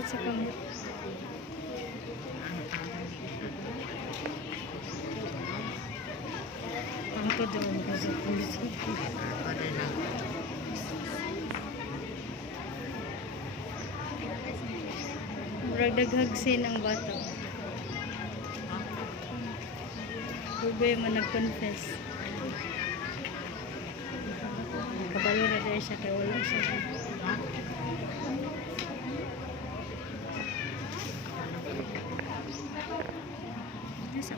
sakit sa kamot. Ang to daw ko sa puso. Murag daghagsin ang bata. Rubay man nag-confess. Kabalo na dahil siya kaya wala siya. Nasa